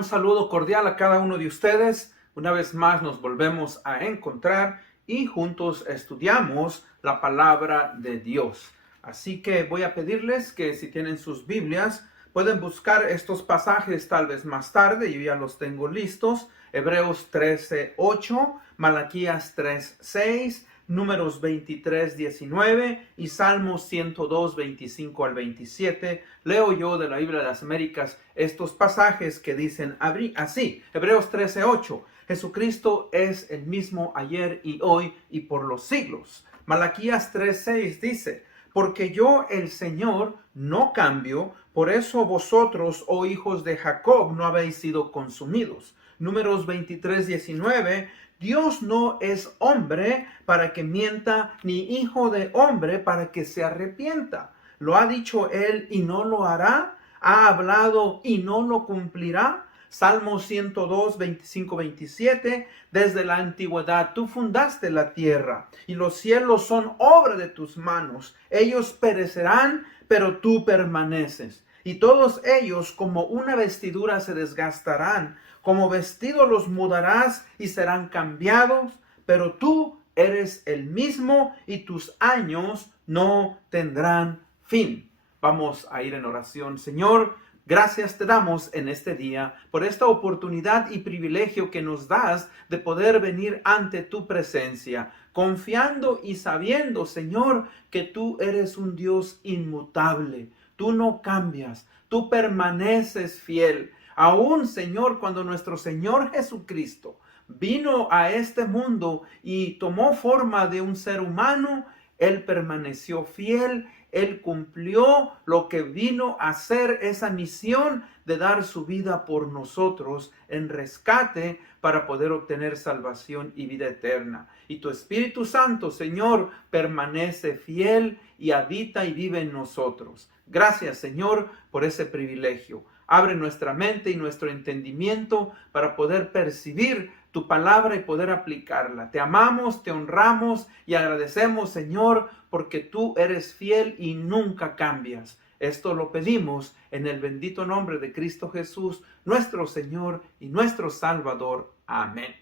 un saludo cordial a cada uno de ustedes. Una vez más nos volvemos a encontrar y juntos estudiamos la palabra de Dios. Así que voy a pedirles que si tienen sus Biblias, pueden buscar estos pasajes tal vez más tarde. Yo ya los tengo listos. Hebreos 13:8, Malaquías 3:6, Números 23:19 y Salmos 102, 25 al 27. Leo yo de la Biblia de las Américas estos pasajes que dicen así. Hebreos 13:8. Jesucristo es el mismo ayer y hoy y por los siglos. Malaquías 3:6 dice: porque yo, el Señor, no cambio, por eso vosotros, oh hijos de Jacob, no habéis sido consumidos. Números 23:19. Dios no es hombre para que mienta, ni hijo de hombre para que se arrepienta. ¿Lo ha dicho él y no lo hará? ¿Ha hablado y no lo cumplirá? Salmo 102, 25, 27. Desde la antigüedad tú fundaste la tierra, y los cielos son obra de tus manos. Ellos perecerán, pero tú permaneces. Y todos ellos como una vestidura se desgastarán, como vestido los mudarás y serán cambiados, pero tú eres el mismo y tus años no tendrán fin. Vamos a ir en oración. Señor, gracias te damos en este día por esta oportunidad y privilegio que nos das de poder venir ante tu presencia, confiando y sabiendo, Señor, que tú eres un Dios inmutable. Tú no cambias, tú permaneces fiel. Aún, Señor, cuando nuestro Señor Jesucristo vino a este mundo y tomó forma de un ser humano, Él permaneció fiel. Él cumplió lo que vino a hacer, esa misión de dar su vida por nosotros en rescate para poder obtener salvación y vida eterna. Y tu Espíritu Santo, Señor, permanece fiel y habita y vive en nosotros. Gracias, Señor, por ese privilegio. Abre nuestra mente y nuestro entendimiento para poder percibir tu palabra y poder aplicarla. Te amamos, te honramos y agradecemos, Señor, porque tú eres fiel y nunca cambias. Esto lo pedimos en el bendito nombre de Cristo Jesús, nuestro Señor y nuestro Salvador. Amén.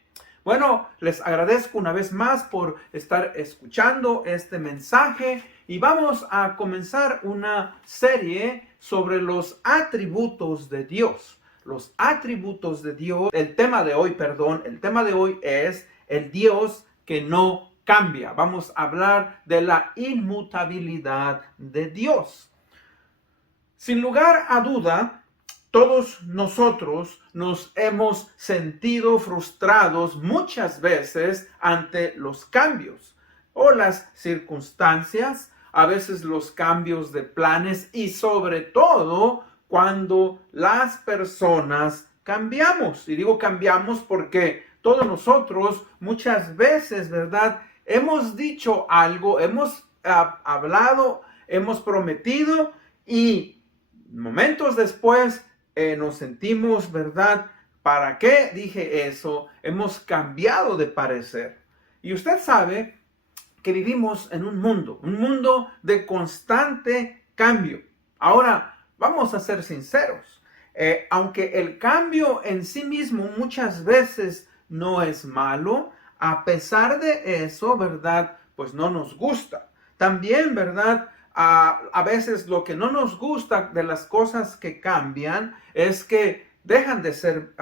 Bueno, les agradezco una vez más por estar escuchando este mensaje y vamos a comenzar una serie sobre los atributos de Dios. Los atributos de Dios. El tema de hoy es el Dios que no cambia. Vamos a hablar de la inmutabilidad de Dios. Sin lugar a duda, todos nosotros nos hemos sentido frustrados muchas veces ante los cambios o las circunstancias, a veces los cambios de planes y sobre todo cuando las personas cambiamos. Y digo cambiamos porque todos nosotros muchas veces, ¿verdad? Hemos dicho algo, hemos hablado, hemos prometido y momentos después nos sentimos, ¿verdad? ¿Para qué dije eso? Hemos cambiado de parecer. Y usted sabe que vivimos en un mundo de constante cambio. Ahora, vamos a ser sinceros. Aunque el cambio en sí mismo muchas veces no es malo, a pesar de eso, ¿verdad? Pues no nos gusta. También, ¿verdad? A veces lo que no nos gusta de las cosas que cambian es que dejan de ser,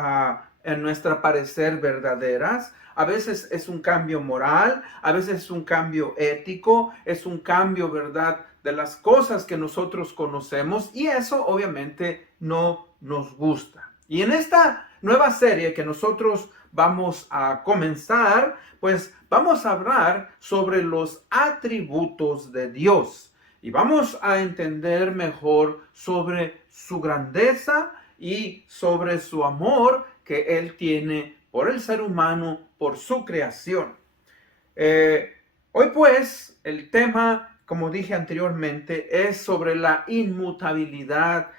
en nuestro parecer, verdaderas. A veces es un cambio moral, a veces es un cambio ético, es un cambio, ¿verdad?, de las cosas que nosotros conocemos y eso obviamente no nos gusta. Y en esta nueva serie que nosotros vamos a comenzar, pues vamos a hablar sobre los atributos de Dios. Y vamos a entender mejor sobre su grandeza y sobre su amor que Él tiene por el ser humano, por su creación. Hoy pues el tema, como dije anteriormente, es sobre la inmutabilidad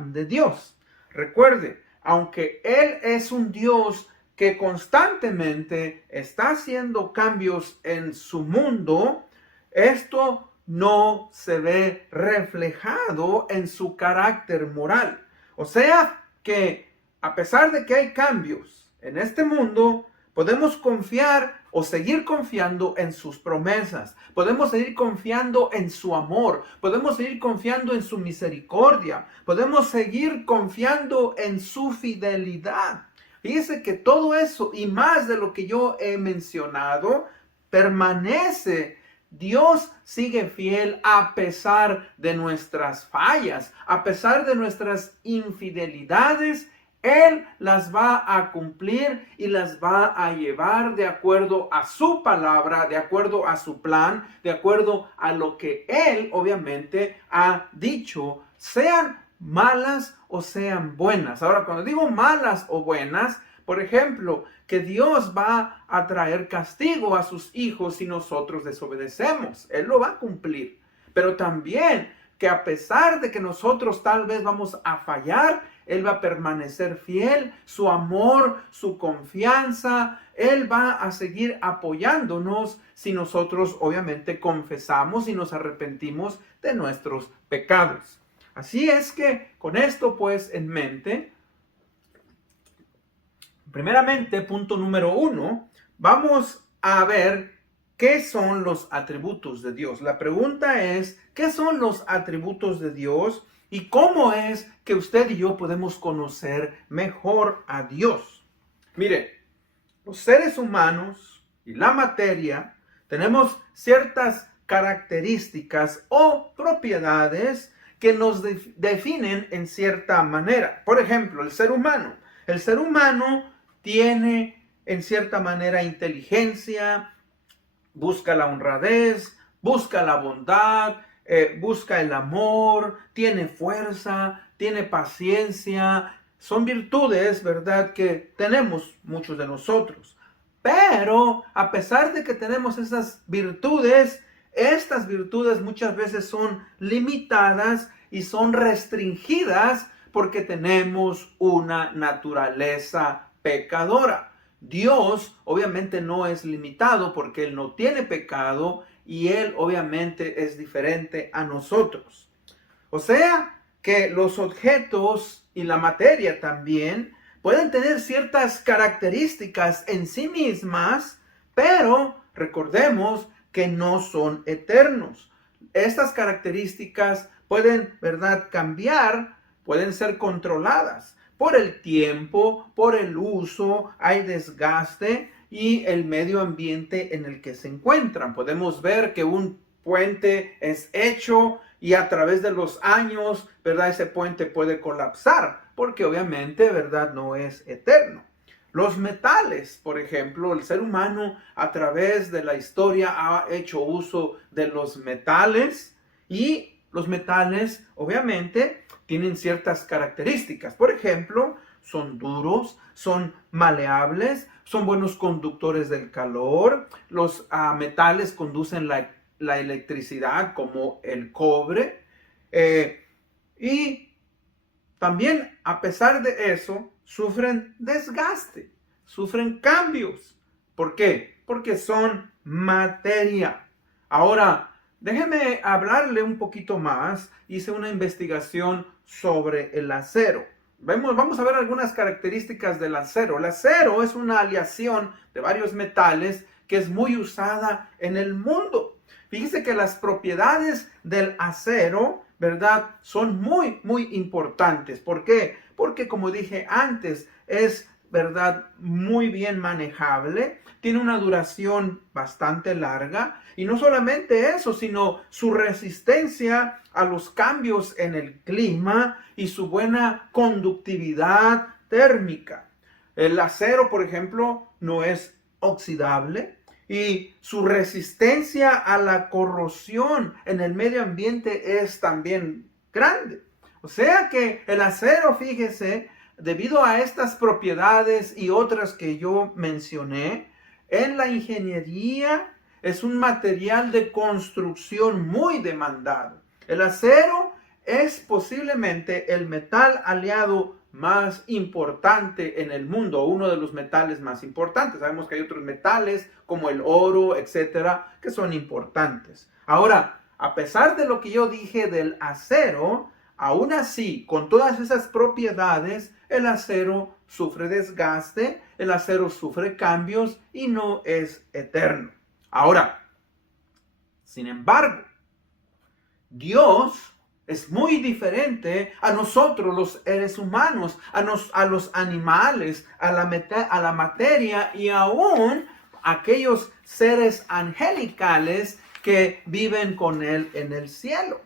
de Dios. Recuerde, aunque Él es un Dios que constantemente está haciendo cambios en su mundo, esto no se ve reflejado en su carácter moral. O sea que a pesar de que hay cambios en este mundo, podemos confiar o seguir confiando en sus promesas. Podemos seguir confiando en su amor. Podemos seguir confiando en su misericordia. Podemos seguir confiando en su fidelidad. Fíjese que todo eso y más de lo que yo he mencionado permanece. Dios sigue fiel a pesar de nuestras fallas, a pesar de nuestras infidelidades. Él las va a cumplir y las va a llevar de acuerdo a su palabra, de acuerdo a su plan, de acuerdo a lo que Él obviamente ha dicho, sean malas o sean buenas. Ahora, cuando digo malas o buenas, por ejemplo, que Dios va a traer castigo a sus hijos si nosotros desobedecemos. Él lo va a cumplir. Pero también que a pesar de que nosotros tal vez vamos a fallar, Él va a permanecer fiel, su amor, su confianza, Él va a seguir apoyándonos si nosotros obviamente confesamos y nos arrepentimos de nuestros pecados. Así es que con esto pues en mente, primeramente, punto número 1, vamos a ver qué son los atributos de Dios. La pregunta es, ¿qué son los atributos de Dios? ¿Y cómo es que usted y yo podemos conocer mejor a Dios? Mire, los seres humanos y la materia tenemos ciertas características o propiedades que nos definen en cierta manera. Por ejemplo, el ser humano. El ser humano tiene en cierta manera inteligencia, busca la honradez, busca la bondad, busca el amor, tiene fuerza, tiene paciencia. Son virtudes, ¿verdad?, que tenemos muchos de nosotros. Pero a pesar de que tenemos esas virtudes, estas virtudes muchas veces son limitadas y son restringidas porque tenemos una naturaleza pecadora. Dios obviamente no es limitado porque Él no tiene pecado y Él obviamente es diferente a nosotros. O sea que los objetos y la materia también pueden tener ciertas características en sí mismas, pero recordemos que no son eternos. Estas características pueden, ¿verdad?, cambiar, pueden ser controladas por el tiempo, por el uso, hay desgaste y el medio ambiente en el que se encuentran. Podemos ver que un puente es hecho y a través de los años, ¿verdad?, ese puente puede colapsar porque obviamente, ¿verdad?, no es eterno. Los metales, por ejemplo, el ser humano a través de la historia ha hecho uso de los metales y los metales obviamente tienen ciertas características. Por ejemplo, son duros, son maleables, son buenos conductores del calor. Los metales conducen la electricidad como el cobre. Y también, a pesar de eso, sufren desgaste, sufren cambios. ¿Por qué? Porque son materia. Ahora, déjeme hablarle un poquito más. Hice una investigación sobre el acero. Vamos a ver algunas características del acero. El acero es una aleación de varios metales que es muy usada en el mundo. Fíjese que las propiedades del acero, ¿verdad?, son muy, muy importantes. ¿Por qué? Porque, como dije antes, es, ¿verdad?, muy bien manejable, tiene una duración bastante larga y no solamente eso, sino su resistencia a los cambios en el clima y su buena conductividad térmica. El acero, por ejemplo, no es oxidable y su resistencia a la corrosión en el medio ambiente es también grande. O sea que el acero, fíjese, debido a estas propiedades y otras que yo mencioné, en la ingeniería es un material de construcción muy demandado. El acero es posiblemente el metal aliado más importante en el mundo, uno de los metales más importantes. Sabemos que hay otros metales como el oro, etcétera, que son importantes. Ahora, a pesar de lo que yo dije del acero, aún así, con todas esas propiedades, el acero sufre desgaste, el acero sufre cambios y no es eterno. Ahora, sin embargo, Dios es muy diferente a nosotros los seres humanos, a los animales, a la materia y aún a aquellos seres angelicales que viven con Él en el cielo.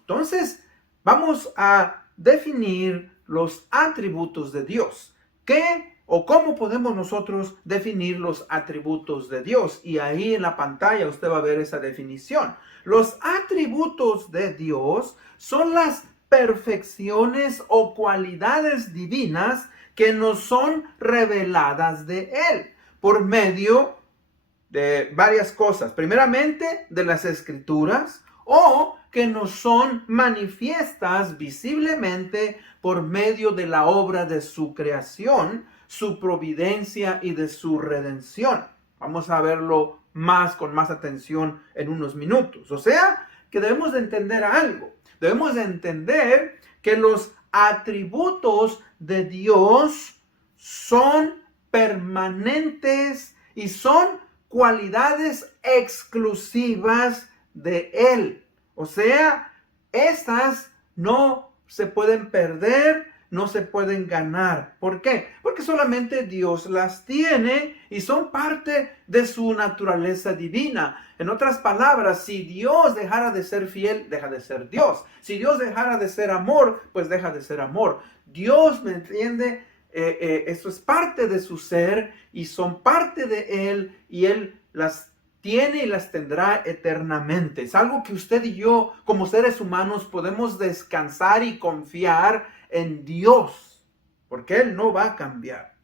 Entonces, vamos a definir los atributos de Dios. ¿Qué o cómo podemos nosotros definir los atributos de Dios? Y ahí en la pantalla usted va a ver esa definición. Los atributos de Dios son las perfecciones o cualidades divinas que nos son reveladas de Él por medio de varias cosas. Primeramente, de las Escrituras, o que nos son manifiestas visiblemente por medio de la obra de su creación, su providencia y de su redención. Vamos a verlo con más atención en unos minutos. O sea, que debemos de entender algo. Debemos de entender que los atributos de Dios son permanentes y son cualidades exclusivas de Él. O sea, estas no se pueden perder, no se pueden ganar. ¿Por qué? Porque solamente Dios las tiene y son parte de su naturaleza divina. En otras palabras, si Dios dejara de ser fiel, deja de ser Dios. Si Dios dejara de ser amor, pues deja de ser amor. Dios, ¿me entiende? Esto es parte de su ser y son parte de Él y Él las tiene y las tendrá eternamente. Es algo que usted y yo como seres humanos podemos descansar y confiar en Dios, porque Él no va a cambiar.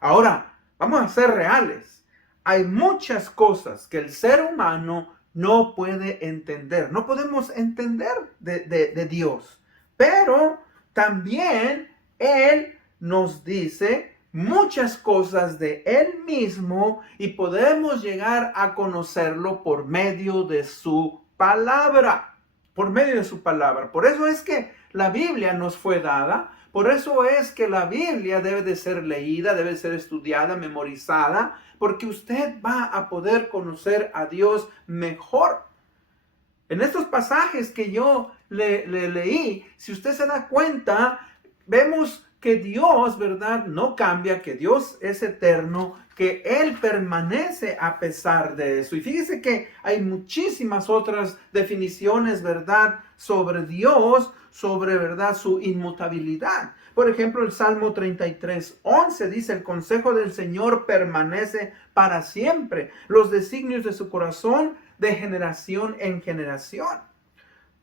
Ahora, vamos a ser reales. Hay muchas cosas que el ser humano no puede entender. No podemos entender de Dios, pero también Él nos dice muchas cosas de Él mismo y podemos llegar a conocerlo por medio de su palabra. Por medio de su palabra. Por eso es que la Biblia nos fue dada. Por eso es que la Biblia debe de ser leída, debe ser estudiada, memorizada, porque usted va a poder conocer a Dios mejor. En estos pasajes que yo le leí, si usted se da cuenta, vemos que Dios, ¿verdad?, no cambia, que Dios es eterno, que Él permanece a pesar de eso. Y fíjese que hay muchísimas otras definiciones, ¿verdad?, sobre Dios, sobre, ¿verdad?, su inmutabilidad. Por ejemplo, el Salmo 33:11 dice: el consejo del Señor permanece para siempre, los designios de su corazón de generación en generación.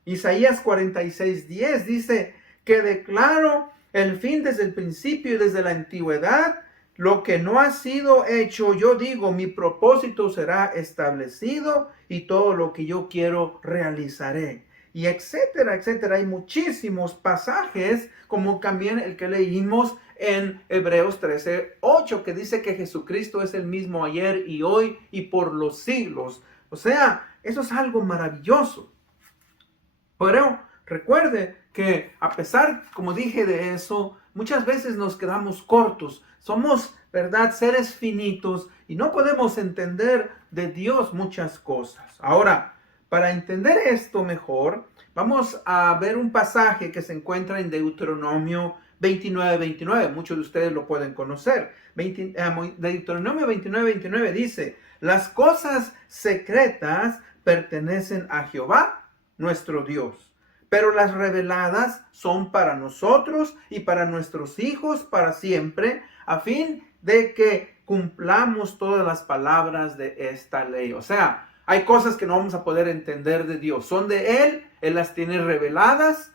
Isaías 46:10 dice que declaro el fin desde el principio y desde la antigüedad. Lo que no ha sido hecho, yo digo, mi propósito será establecido y todo lo que yo quiero realizaré. Y etcétera, etcétera. Hay muchísimos pasajes, como también el que leímos en Hebreos 13:8, que dice que Jesucristo es el mismo ayer y hoy y por los siglos. O sea, eso es algo maravilloso. Pero recuerde que a pesar, como dije, de eso, muchas veces nos quedamos cortos. Somos, ¿verdad?, seres finitos y no podemos entender de Dios muchas cosas. Ahora, para entender esto mejor, vamos a ver un pasaje que se encuentra en Deuteronomio 29:29. Muchos de ustedes lo pueden conocer. Deuteronomio 29:29 dice: las cosas secretas pertenecen a Jehová, nuestro Dios, pero las reveladas son para nosotros y para nuestros hijos para siempre, a fin de que cumplamos todas las palabras de esta ley. O sea, hay cosas que no vamos a poder entender de Dios. Son de Él, Él las tiene veladas,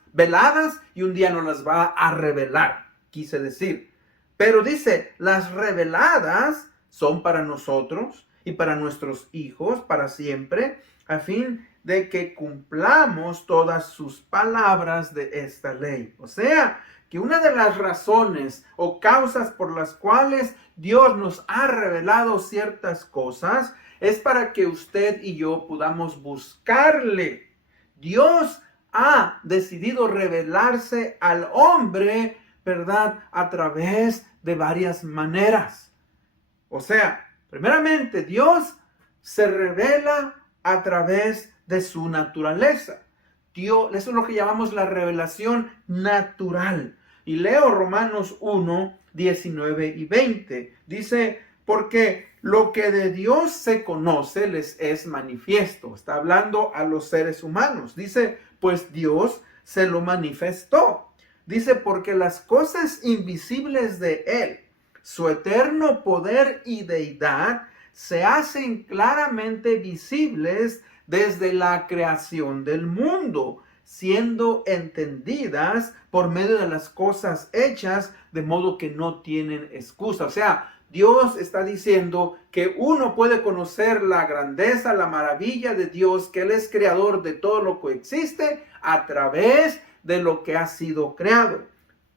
y un día nos las va a revelar, quise decir. Pero dice, las reveladas son para nosotros y para nuestros hijos para siempre, a fin de que cumplamos todas sus palabras de esta ley. O sea, que una de las razones o causas por las cuales Dios nos ha revelado ciertas cosas es para que usted y yo podamos buscarle. Dios ha decidido revelarse al hombre, ¿verdad? A través de varias maneras. O sea, primeramente, Dios se revela a través de su naturaleza. Dios, eso es lo que llamamos la revelación natural. Y leo Romanos 1, 19 y 20. Dice, porque lo que de Dios se conoce les es manifiesto. Está hablando a los seres humanos. Dice, pues Dios se lo manifestó. Dice, porque las cosas invisibles de Él, su eterno poder y deidad, se hacen claramente visibles desde la creación del mundo, siendo entendidas por medio de las cosas hechas, de modo que no tienen excusa. O sea, Dios está diciendo que uno puede conocer la grandeza, la maravilla de Dios, que Él es creador de todo lo que existe a través de lo que ha sido creado.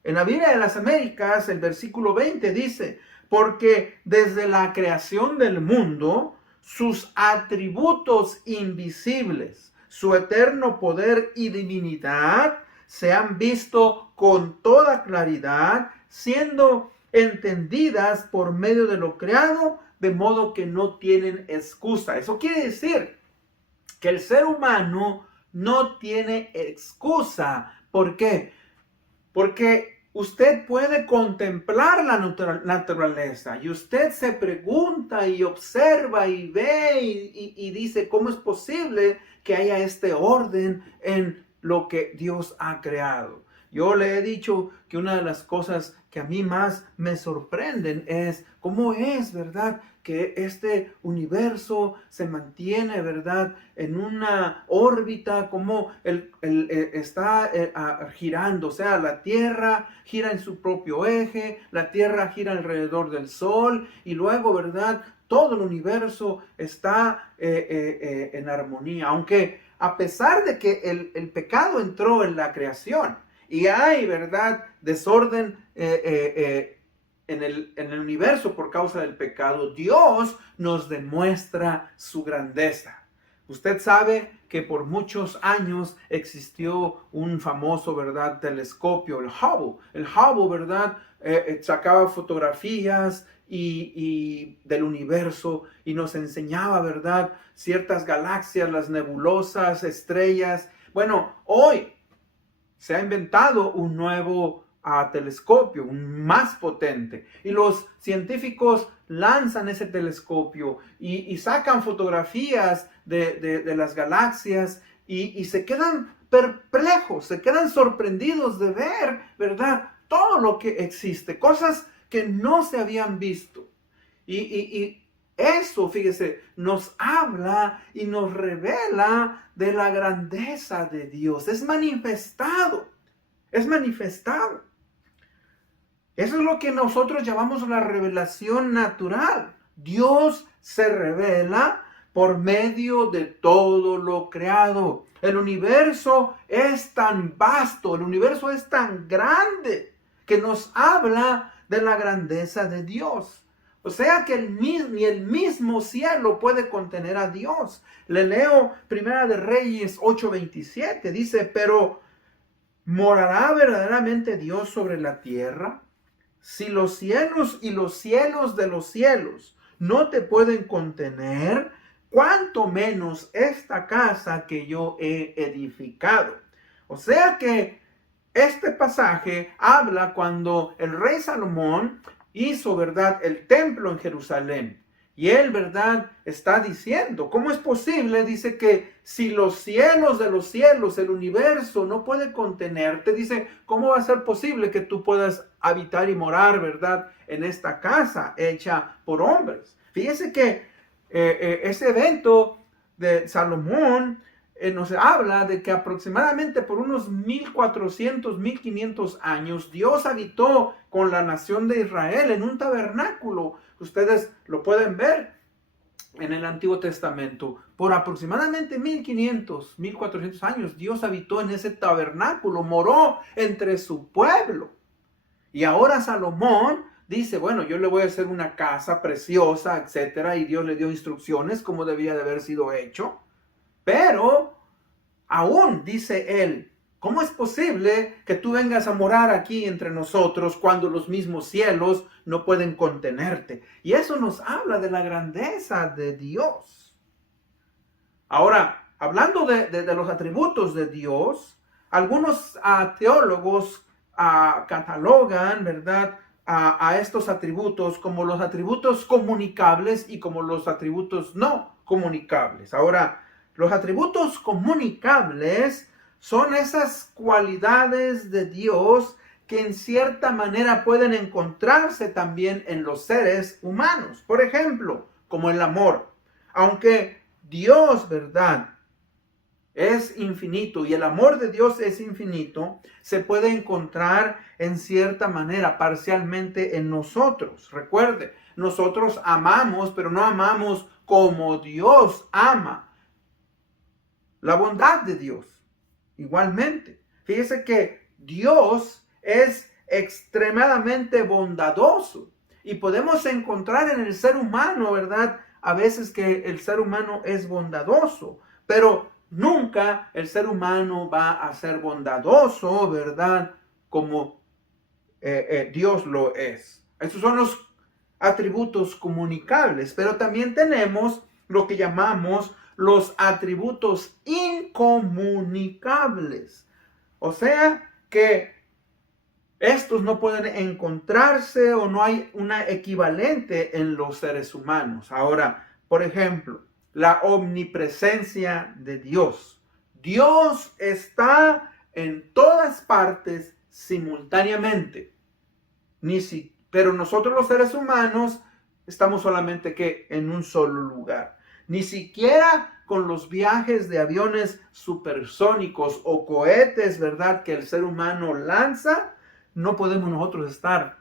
En la Biblia de las Américas, el versículo 20 dice, porque desde la creación del mundo, sus atributos invisibles, su eterno poder y divinidad se han visto con toda claridad, siendo entendidas por medio de lo creado, de modo que no tienen excusa. Eso quiere decir que el ser humano no tiene excusa. ¿Por qué? Porque usted puede contemplar la naturaleza y usted se pregunta y observa y ve y dice, ¿cómo es posible que haya este orden en lo que Dios ha creado? Yo le he dicho que una de las cosas que a mí más me sorprenden es cómo es, ¿verdad?, que este universo se mantiene, ¿verdad?, en una órbita, como está girando. O sea, la Tierra gira en su propio eje, la Tierra gira alrededor del Sol, y luego, ¿verdad?, todo el universo está en armonía. Aunque a pesar de que el pecado entró en la creación, y hay, ¿verdad?, desorden en el universo por causa del pecado, Dios nos demuestra su grandeza. Usted sabe que por muchos años existió un famoso, ¿verdad?, telescopio, el Hubble. El Hubble, ¿verdad?, sacaba fotografías y del universo y nos enseñaba, ¿verdad?, ciertas galaxias, las nebulosas, estrellas. Bueno, hoy se ha inventado un nuevo telescopio, un más potente, y los científicos lanzan ese telescopio y sacan fotografías de las galaxias y se quedan perplejos, se quedan sorprendidos de ver, ¿verdad?, todo lo que existe, cosas que no se habían visto. Y eso, fíjese, nos habla y nos revela de la grandeza de Dios. Es manifestado. Es manifestado. Eso es lo que nosotros llamamos la revelación natural. Dios se revela por medio de todo lo creado. El universo es tan vasto, el universo es tan grande, que nos habla de la grandeza de Dios. O sea que ni el mismo cielo puede contener a Dios. Le leo Primera de Reyes 8:27. Dice, pero ¿morará verdaderamente Dios sobre la tierra? Si los cielos y los cielos de los cielos no te pueden contener, cuánto menos esta casa que yo he edificado. O sea que este pasaje habla cuando el rey Salomón hizo, ¿verdad?, el templo en Jerusalén. Y él, ¿verdad?, está diciendo, ¿cómo es posible? Dice que si los cielos de los cielos, el universo no puede contenerte, dice, ¿cómo va a ser posible que tú puedas habitar y morar, ¿verdad?, en esta casa hecha por hombres? Fíjese que ese evento de Salomón nos habla de que aproximadamente por unos 1400, 1500 años, Dios habitó con la nación de Israel en un tabernáculo. Ustedes lo pueden ver en el Antiguo Testamento. Por aproximadamente 1500, 1400 años, Dios habitó en ese tabernáculo, moró entre su pueblo. Y ahora Salomón dice, bueno, yo le voy a hacer una casa preciosa, etcétera, y Dios le dio instrucciones cómo debía de haber sido hecho. Pero Aún dice él, ¿cómo es posible que tú vengas a morar aquí entre nosotros cuando los mismos cielos no pueden contenerte? Y eso nos habla de la grandeza de Dios. Ahora, hablando de los atributos de Dios, algunos teólogos catalogan, ¿verdad?, a estos atributos como los atributos comunicables y como los atributos no comunicables. Ahora, los atributos comunicables son esas cualidades de Dios que en cierta manera pueden encontrarse también en los seres humanos. Por ejemplo, como el amor. Aunque Dios, ¿verdad?, es infinito y el amor de Dios es infinito, se puede encontrar en cierta manera parcialmente en nosotros. Recuerde, nosotros amamos, pero no amamos como Dios ama. La bondad de Dios, igualmente. Fíjese que Dios es extremadamente bondadoso y podemos encontrar en el ser humano, ¿verdad?, a veces que el ser humano es bondadoso, pero nunca el ser humano va a ser bondadoso, ¿verdad?, como Dios lo es. Esos son los atributos comunicables, pero también tenemos lo que llamamos los atributos incomunicables. O sea que estos no pueden encontrarse o no hay una equivalente en los seres humanos. Ahora, por ejemplo, la omnipresencia de Dios. Dios está en todas partes simultáneamente. Pero nosotros los seres humanos estamos solamente que en un solo lugar. Ni siquiera con los viajes de aviones supersónicos o cohetes, ¿verdad?, que el ser humano lanza, no podemos nosotros estar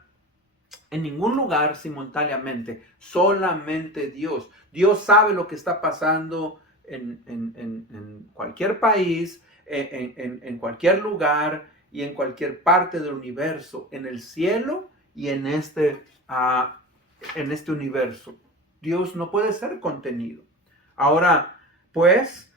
en ningún lugar simultáneamente. Solamente Dios. Dios sabe lo que está pasando en cualquier país, en cualquier lugar y en cualquier parte del universo, en el cielo y en este universo. Dios no puede ser contenido. Ahora, pues,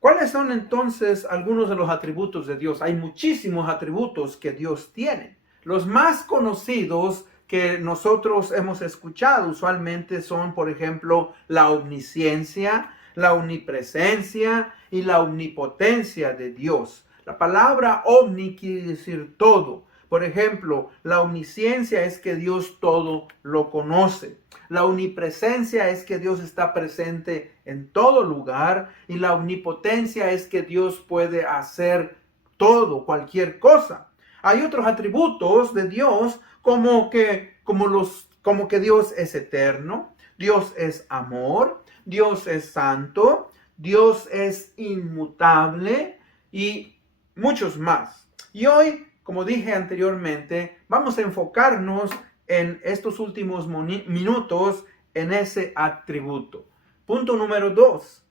¿cuáles son entonces algunos de los atributos de Dios? Hay muchísimos atributos que Dios tiene. Los más conocidos que nosotros hemos escuchado usualmente son, por ejemplo, la omnisciencia, la omnipresencia y la omnipotencia de Dios. La palabra omni quiere decir todo. Por ejemplo, la omnisciencia es que Dios todo lo conoce. La omnipresencia es que Dios está presente en todo lugar. Y la omnipotencia es que Dios puede hacer todo, cualquier cosa. Hay otros atributos de Dios como que Dios es eterno, Dios es amor, Dios es santo, Dios es inmutable y muchos más. Y hoy, como dije anteriormente, vamos a enfocarnos en estos últimos minutos en ese atributo. Punto número 2.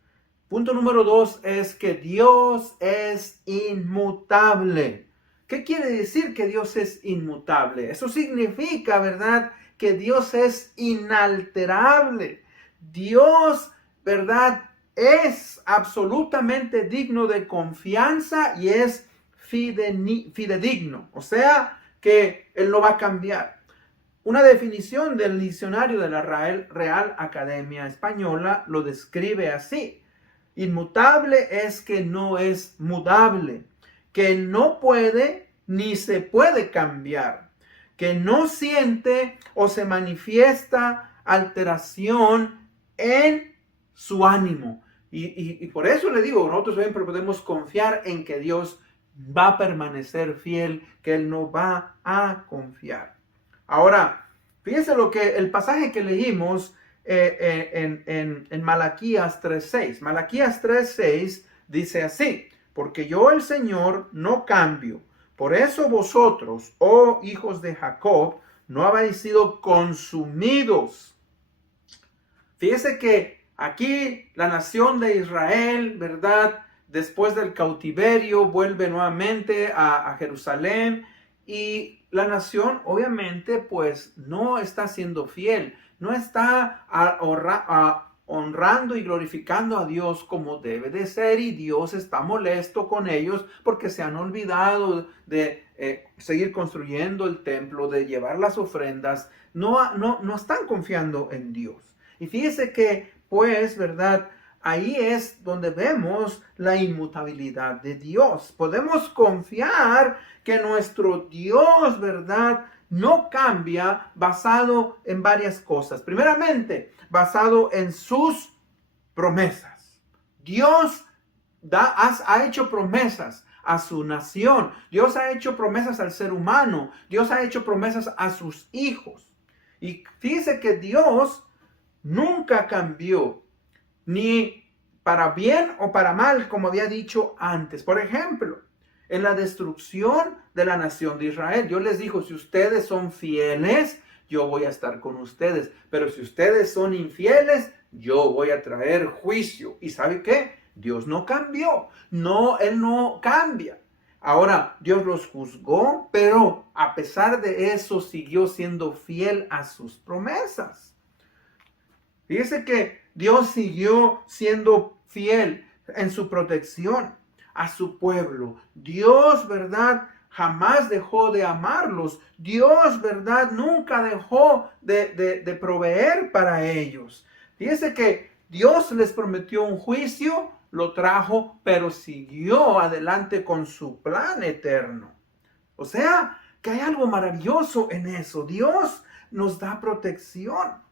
Punto número 2 es que Dios es inmutable. ¿Qué quiere decir que Dios es inmutable? Eso significa, ¿verdad?, que Dios es inalterable. Dios, ¿verdad?, es absolutamente digno de confianza y es fidedigno. O sea, que Él no va a cambiar. Una definición del diccionario de la Real Academia Española lo describe así. Inmutable es que no es mudable, que no puede ni se puede cambiar, que no siente o se manifiesta alteración en su ánimo. Y por eso le digo, nosotros siempre podemos confiar en que Dios va a permanecer fiel, que Él no va a confiar. Ahora, fíjense lo que el pasaje que leímos en Malaquías 3:6. Malaquías 3:6 dice así: porque yo el Señor no cambio. Por eso vosotros, oh hijos de Jacob, no habéis sido consumidos. Fíjese que aquí la nación de Israel, ¿verdad?, después del cautiverio vuelve nuevamente a Jerusalén y la nación obviamente pues no está siendo fiel, no está honrando y glorificando a Dios como debe de ser, y Dios está molesto con ellos porque se han olvidado de seguir construyendo el templo, de llevar las ofrendas. No están confiando en Dios. Y fíjese que, pues, ¿verdad? Ahí es donde vemos la inmutabilidad de Dios. Podemos confiar que nuestro Dios, ¿verdad?, no cambia, basado en varias cosas. Primeramente, basado en sus promesas. Dios ha hecho promesas a su nación. Dios ha hecho promesas al ser humano. Dios ha hecho promesas a sus hijos. Y fíjese que Dios nunca cambió, ni para bien o para mal, como había dicho antes. Por ejemplo, en la destrucción de la nación de Israel, Dios les dijo: si ustedes son fieles, yo voy a estar con ustedes. Pero si ustedes son infieles, yo voy a traer juicio. ¿Y sabe qué? Dios no cambió. No, Él no cambia. Ahora, Dios los juzgó, pero a pesar de eso siguió siendo fiel a sus promesas. Fíjese que Dios siguió siendo fiel en su protección a su pueblo. Dios, ¿verdad?, jamás dejó de amarlos. Dios, ¿verdad?, nunca dejó de proveer para ellos. Fíjese que Dios les prometió un juicio, lo trajo, pero siguió adelante con su plan eterno. O sea, que hay algo maravilloso en eso. Dios nos da protección.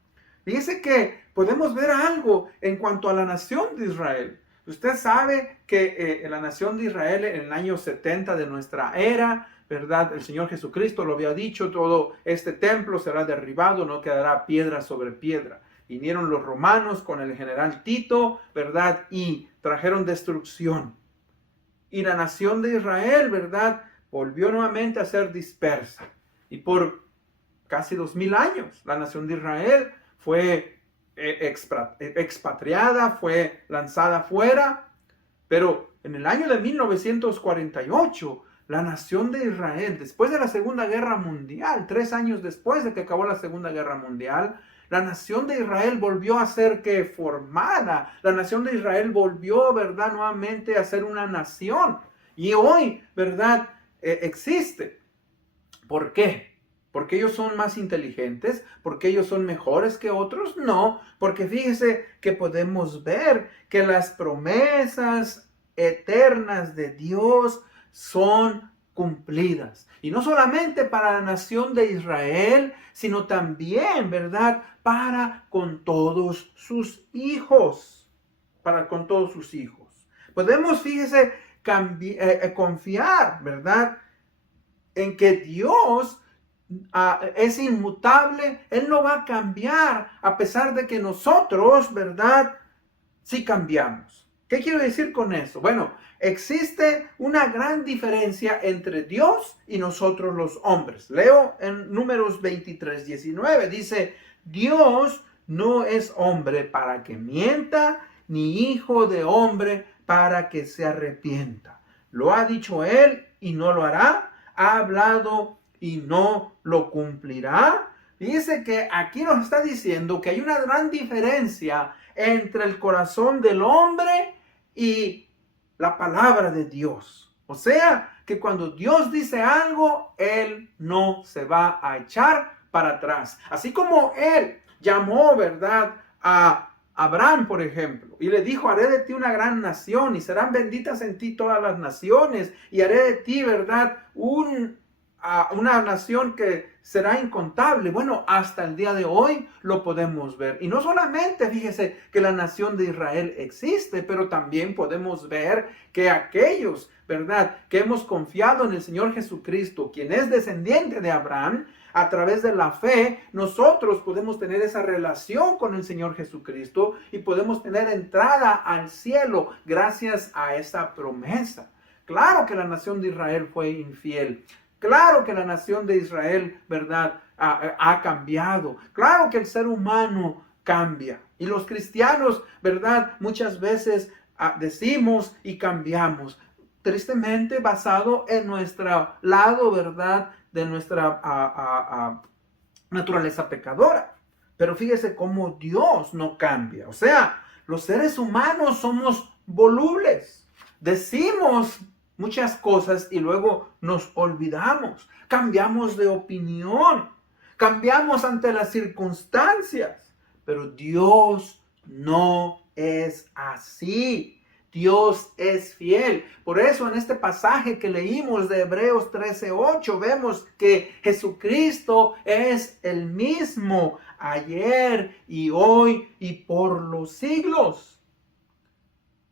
Fíjese que podemos ver algo en cuanto a la nación de Israel. Usted sabe que en la nación de Israel, en el año 70 de nuestra era, ¿verdad? El Señor Jesucristo lo había dicho: todo este templo será derribado, no quedará piedra sobre piedra. Vinieron los romanos con el general Tito, ¿verdad? Y trajeron destrucción. Y la nación de Israel, ¿verdad?, volvió nuevamente a ser dispersa. Y por casi 2000 años, la nación de Israel fue expatriada, fue lanzada fuera. Pero en el año de 1948, la nación de Israel, después de la Segunda Guerra Mundial, 3 años después de que acabó la Segunda Guerra Mundial, la nación de Israel volvió a ser formada. La nación de Israel volvió, ¿verdad?, nuevamente a ser una nación. Y hoy, ¿verdad?, existe. ¿Por qué? ¿Porque ellos son más inteligentes? ¿Porque ellos son mejores que otros? No, porque fíjese que podemos ver que las promesas eternas de Dios son cumplidas. Y no solamente para la nación de Israel, sino también, ¿verdad?, para con todos sus hijos. Para con todos sus hijos. Podemos, fíjese, confiar, ¿verdad?, en que Dios es inmutable. Él no va a cambiar a pesar de que nosotros, ¿verdad?, sí cambiamos. ¿Qué quiero decir con eso? Bueno, existe una gran diferencia entre Dios y nosotros los hombres. Leo en Números 23:19. Dice: Dios no es hombre para que mienta, ni hijo de hombre para que se arrepienta. Lo ha dicho Él y no lo hará. Ha hablado y no lo cumplirá. Dice que aquí nos está diciendo que hay una gran diferencia entre el corazón del hombre y la palabra de Dios. O sea, que cuando Dios dice algo, Él no se va a echar para atrás. Así como Él llamó, ¿verdad?, a Abraham, por ejemplo, y le dijo: haré de ti una gran nación y serán benditas en ti todas las naciones, y haré de ti, ¿verdad?, una nación que será incontable. Bueno, hasta el día de hoy lo podemos ver. Y no solamente, fíjese, que la nación de Israel existe, pero también podemos ver que aquellos, ¿verdad?, que hemos confiado en el Señor Jesucristo, quien es descendiente de Abraham, a través de la fe, nosotros podemos tener esa relación con el Señor Jesucristo y podemos tener entrada al cielo gracias a esa promesa. Claro que la nación de Israel fue infiel. Claro que la nación de Israel, ¿verdad?, ha cambiado. Claro que el ser humano cambia. Y los cristianos, ¿verdad?, muchas veces decimos y cambiamos. Tristemente basado en nuestro lado, ¿verdad?, de nuestra naturaleza pecadora. Pero fíjese cómo Dios no cambia. O sea, los seres humanos somos volubles. Decimos muchas cosas y luego nos olvidamos. Cambiamos de opinión. Cambiamos ante las circunstancias. Pero Dios no es así. Dios es fiel. Por eso en este pasaje que leímos de Hebreos 13:8 vemos que Jesucristo es el mismo ayer y hoy y por los siglos.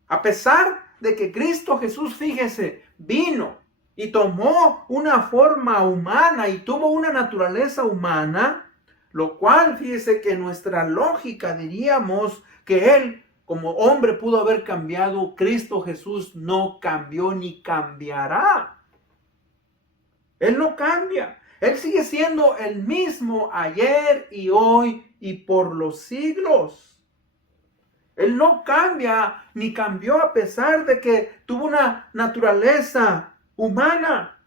A pesar de que Cristo Jesús, fíjese, vino y tomó una forma humana y tuvo una naturaleza humana, lo cual, fíjese que nuestra lógica diríamos que Él como hombre pudo haber cambiado. Cristo Jesús no cambió ni cambiará. Él no cambia. Él sigue siendo el mismo ayer y hoy y por los siglos. Él no cambia ni cambió a pesar de que tuvo una naturaleza humana.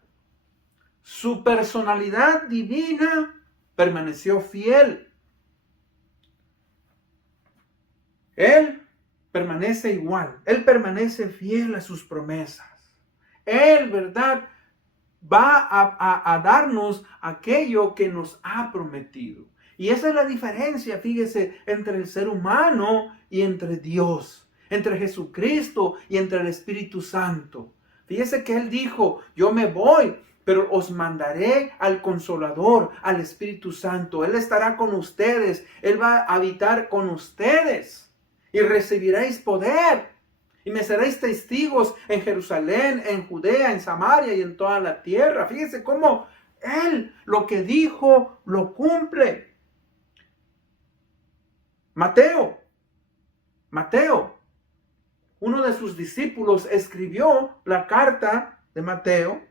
Su personalidad divina permaneció fiel. Él permanece igual. Él permanece fiel a sus promesas. Él, ¿verdad?, va a darnos aquello que nos ha prometido. Y esa es la diferencia, fíjese, entre el ser humano y entre Dios, entre Jesucristo y entre el Espíritu Santo. Fíjese que Él dijo, yo me voy, pero os mandaré al Consolador, al Espíritu Santo. Él estará con ustedes, Él va a habitar con ustedes. Y recibiréis poder. Y me seréis testigos en Jerusalén, en Judea, en Samaria y en toda la tierra. Fíjense cómo Él lo que dijo lo cumple. Mateo, uno de sus discípulos, escribió la carta de Mateo.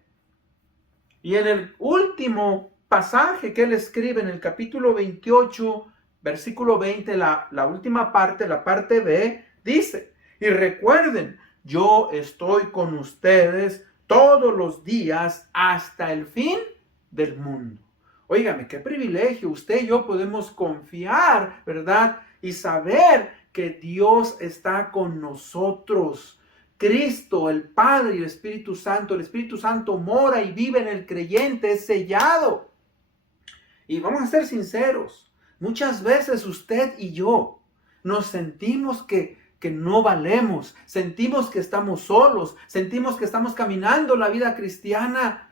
Y en el último pasaje que él escribe, en el capítulo 28, versículo 20, la última parte, la parte B, dice: y recuerden, yo estoy con ustedes todos los días hasta el fin del mundo. Óigame, qué privilegio. Usted y yo podemos confiar, ¿verdad?, y saber que Dios está con nosotros. Cristo, el Padre y el Espíritu Santo mora y vive en el creyente, es sellado. Y vamos a ser sinceros, muchas veces usted y yo nos sentimos que no valemos, sentimos que estamos solos, sentimos que estamos caminando la vida cristiana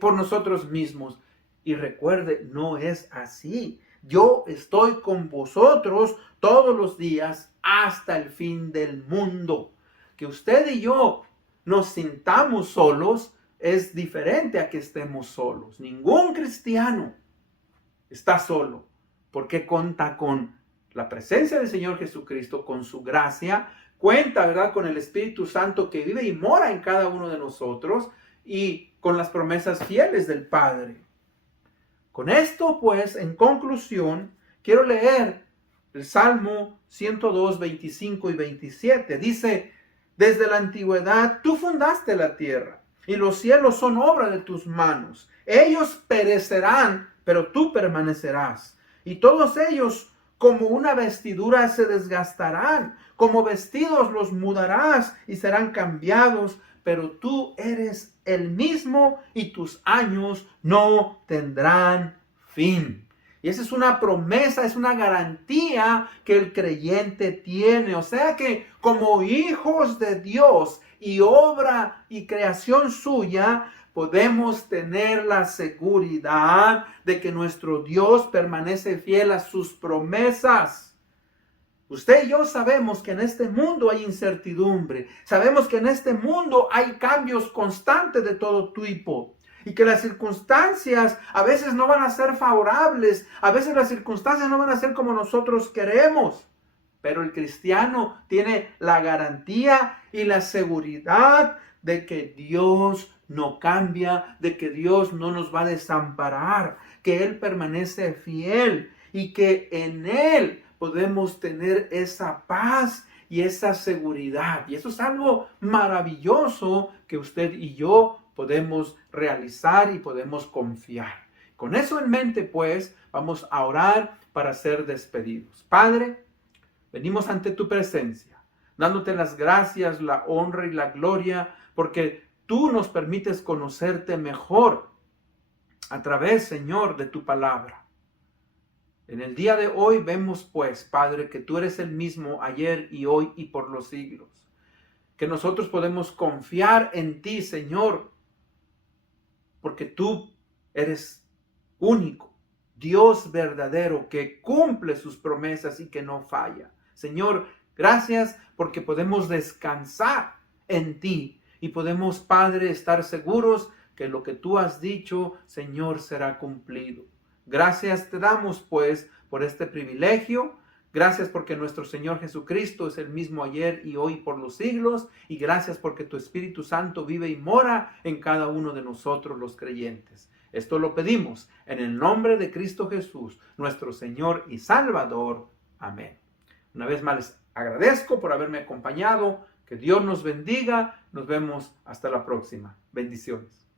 por nosotros mismos. Y recuerde, no es así. Yo estoy con vosotros todos los días hasta el fin del mundo. Que usted y yo nos sintamos solos es diferente a que estemos solos. Ningún cristiano está solo, porque cuenta con la presencia del Señor Jesucristo, con su gracia, cuenta, ¿verdad?, con el Espíritu Santo que vive y mora en cada uno de nosotros y con las promesas fieles del Padre. Con esto, pues, en conclusión, quiero leer el Salmo 102, 25 y 27. Dice: desde la antigüedad tú fundaste la tierra, y los cielos son obra de tus manos. Ellos perecerán, pero tú permanecerás. Y todos ellos, como una vestidura, se desgastarán. Como vestidos los mudarás y serán cambiados. Pero tú eres el mismo y tus años no tendrán fin. Y esa es una promesa, es una garantía que el creyente tiene. O sea que como hijos de Dios y obra y creación suya, podemos tener la seguridad de que nuestro Dios permanece fiel a sus promesas. Usted y yo sabemos que en este mundo hay incertidumbre. Sabemos que en este mundo hay cambios constantes de todo tipo. Y que las circunstancias a veces no van a ser favorables. A veces las circunstancias no van a ser como nosotros queremos. Pero el cristiano tiene la garantía y la seguridad de que Dios no cambia, de que Dios no nos va a desamparar, que Él permanece fiel y que en Él podemos tener esa paz y esa seguridad. Y eso es algo maravilloso que usted y yo podemos realizar y podemos confiar. Con eso en mente, pues, vamos a orar para ser despedidos. Padre, venimos ante tu presencia, dándote las gracias, la honra y la gloria, porque tú nos permites conocerte mejor a través, Señor, de tu palabra. En el día de hoy vemos, pues, Padre, que tú eres el mismo ayer y hoy y por los siglos. Que nosotros podemos confiar en ti, Señor, porque tú eres único, Dios verdadero, que cumple sus promesas y que no falla. Señor, gracias porque podemos descansar en ti y podemos, Padre, estar seguros que lo que tú has dicho, Señor, será cumplido. Gracias te damos, pues, por este privilegio. Gracias porque nuestro Señor Jesucristo es el mismo ayer y hoy por los siglos. Y gracias porque tu Espíritu Santo vive y mora en cada uno de nosotros los creyentes. Esto lo pedimos en el nombre de Cristo Jesús, nuestro Señor y Salvador. Amén. Una vez más les agradezco por haberme acompañado. Que Dios nos bendiga. Nos vemos hasta la próxima. Bendiciones.